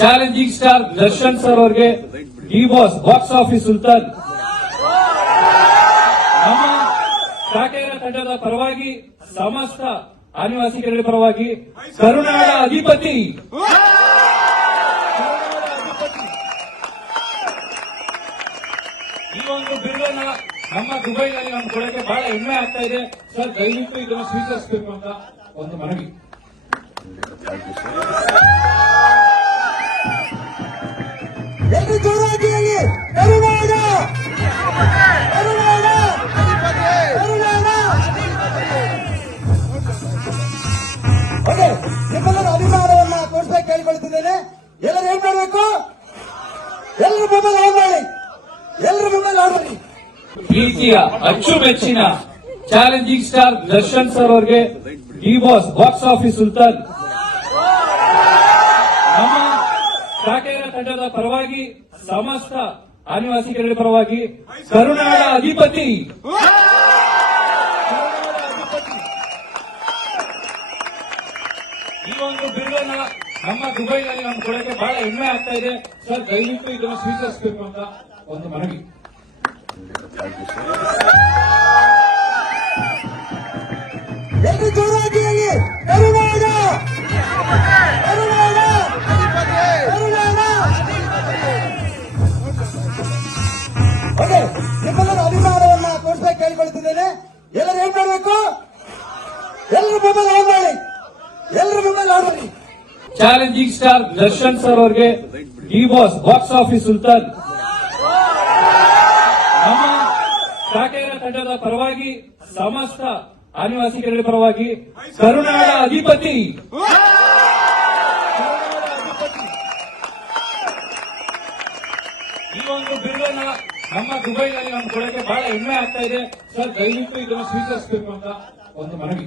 Challenging star Darshan sir ಅವರಿಗೆ D boss box office Sultan ನಮ್ಮ ಕಾಟೇರ ತಂಡದ ಪರವಾಗಿ, ಸಮಸ್ತ ಆದಿವಾಸಿಗಳ ಪರವಾಗಿ ಕರುನಾಡ ಅಧಿಪತಿ. ಈ ಒಂದು ಬಿರುದನ್ನ ನಮ್ಮ ದುಬೈನಲ್ಲಿ ನಮ್ಮ ಕೊಡಕ್ಕೆ ಬಹಳ ಹೆಮ್ಮೆ ಆಗ್ತಾ ಇದೆ. ಸರ್, ದಯವಿಟ್ಟು ಇದನ್ನು ಸ್ವೀಕರಿಸಬೇಕು ಅಂತ ಒಂದು ಮನವಿ. ಎಲ್ಲಿ ಜೋರಾಗಿ ಹೇಳಿ ಕರುನಾಡ ಕರುನಾಡ ಕರುನಾಡ ಓಕೆ, ನಿಮ್ಮೆಲ್ಲರ ಅಭಿಮಾನವನ್ನ ತೋರಿಸ್ಬೇಕು ಕೇಳಿಕೊಳ್ತಿದ್ದೇನೆ. ಎಲ್ಲರೂ ಏನ್ ಮಾಡ್ಬೇಕು? ಎಲ್ಲರೂ ಮೊಬೈಲ್ ಆನ್ ಮಾಡಿ. ಎಲ್ಲರೂ ಮೊಬೈಲ್ ಆನ್ ಮಾಡಿ. ಪ್ರೀತಿಯ ಅಚ್ಚುಮೆಚ್ಚಿನ ಚಾಲೆಂಜಿಂಗ್ ಸ್ಟಾರ್ ದರ್ಶನ್ ಸರ್ ಅವರಿಗೆ D boss box office Sultan. ನಮ್ಮ ಕಾಟೇರ ತಂಡದ ಪರವಾಗಿ ಸಮಸ್ತ ಆದಿವಾಸಿಗಳ ಪರವಾಗಿ ಕರುನಾಡ ಅಧಿಪತಿ. ಈ ಒಂದು ಬಿಲ್ಲನ್ನ ನಮ್ಮ ದುಬೈನಲ್ಲಿ ನಮ್ಮ ಕೊಡಕ್ಕೆ ಬಹಳ ಹೆಮ್ಮೆ ಆಗ್ತಾ ಇದೆ. ಸರ್, ದಯವಿಟ್ಟು ಇದನ್ನು ಸ್ವೀಕರಿಸಬೇಕು ಅಂತ ಒಂದು ಮನವಿ. ಚಾಲೆಂಜಿಂಗ್ ಸ್ಟಾರ್ ದರ್ಶನ್ ಸರ್ ಅವರಿಗೆ D boss box office Sultan ನಮ್ಮ ಕಾಟೇರ ತಂಡದ ಪರವಾಗಿ, ಸಮಸ್ತ ಆದಿವಾಸಿಗಳ ಪರವಾಗಿ ಕರುನಾಡ ಅಧಿಪತಿ. ಈ ಒಂದು ಬಿರುದನ್ನ ನಮ್ಮ ದುಬೈನಲ್ಲಿ ನಮ್ಮ ಕೊಡಕ್ಕೆ ಬಹಳ ಹೆಮ್ಮೆ ಆಗ್ತಾ ಇದೆ. ಸರ್, ದಯವಿಟ್ಟು ಇದನ್ನು ಸ್ವೀಕರಿಸಬೇಕು ಅಂತ ಒಂದು ಮನವಿ.